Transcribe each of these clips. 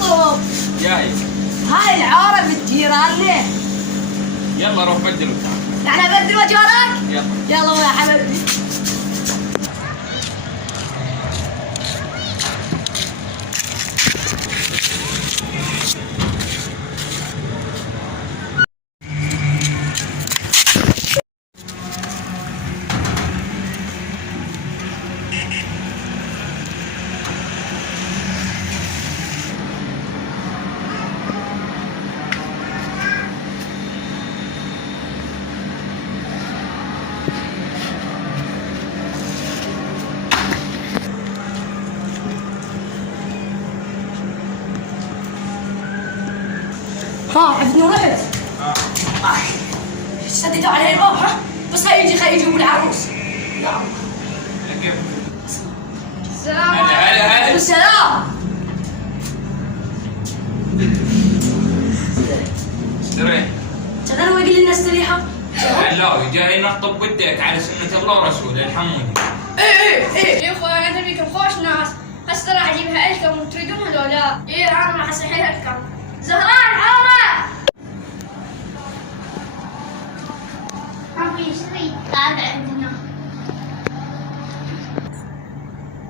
اخطب. جاي. هاي العارة بالجيران ليه؟ يلا روح بدل وتعال. يعني بدل وجارك؟ يلا. يلا يا حبيبي. ها عندنا ولد. سددوا عليه الباب ها؟ بس خليه يجيبوا العروس. يا الله. كيف؟ السلام هلا هلا هلا. السلام. استريح. شغال هو يقول لنا استريحة. لا جاي نخطب ودك على سنة الله ورسوله الحمودي. ايه يا اخوي انا بيكم خوش ناس، هسه ترى اجيبها لكم تريدونها لو لا؟ ايه انا راح اسحيها لكم. زهران عارة. ابي شريط هذا عندنا.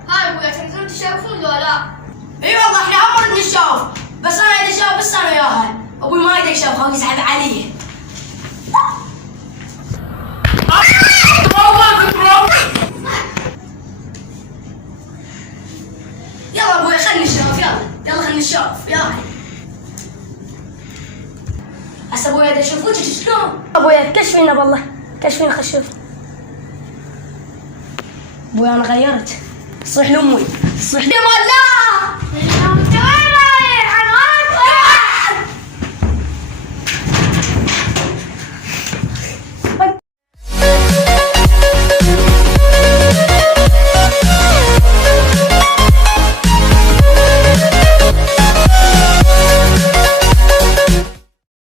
هاي ابويا تريدون تشوفون لو لا؟ اي والله احنا عمرنا نشوف، بس انا اذا شاف بس انا وياها، ابوي ما يقدر يشوف خاف يسحب علي. يلا ابوي خلينا نشوف، يلا خلينا نشوف يلا. هسه ابوي اذا يشوفوك شلون؟ ابوي كشفينا بالله، كشفينا خل نشوف. ابوي انا غيرت، صيح لامي، صيح لي لا.